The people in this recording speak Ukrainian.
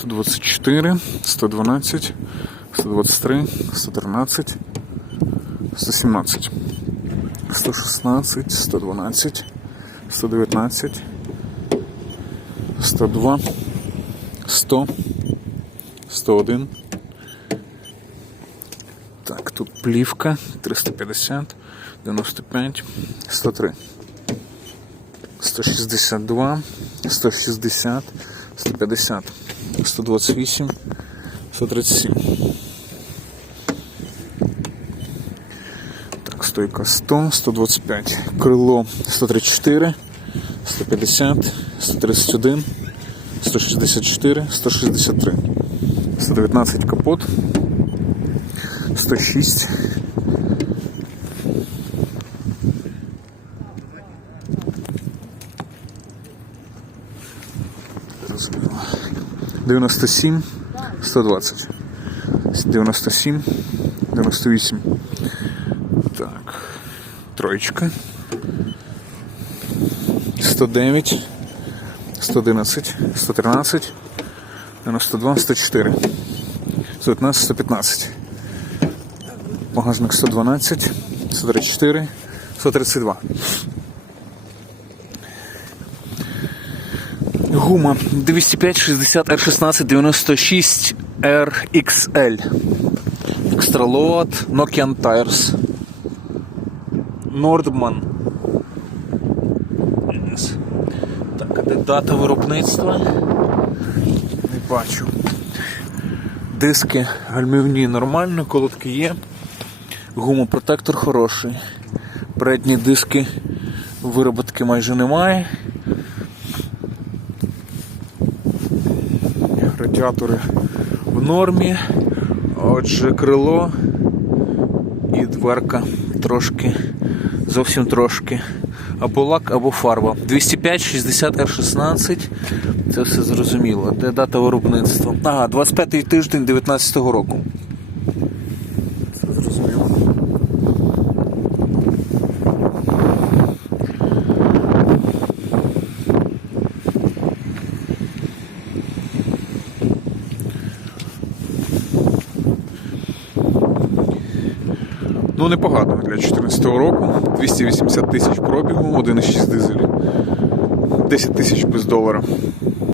124, 112, 123, 113, 117, 116, 112, 119, 102, 100, 101. Так, тут плівка 350, 95, 103. 162, 160, 150, 128, 137. Так, стойка 100, 125, крило 134, 150, 131, 164, 163, 119 капот, 106, Розуміло. 97, 120. 97, 98. Так. Троєчка. 109, 111, 113, 92, 104. 115, 115. Багажник 112, 134, 132. Гума 205 60 R16 96 RXL. Extraload Nokian Tires. Nordman. Yes. Так, де дата виробництва? Не бачу. Диски гальмівні нормально, колодки є. Гумопротектор хороший. Передні диски вироботки майже немає. Радіатори в нормі. Отже, крило і дверка трошки, зовсім трошки. Або лак, або фарба. 205 60 R16. Це все зрозуміло. Де дата виробництва? Ага, 25 тиждень 19-го року. Це зрозуміло. Ну, непогано для 2014 року. 280 тисяч пробігу, 1,6 дизель. 10 тисяч без долара.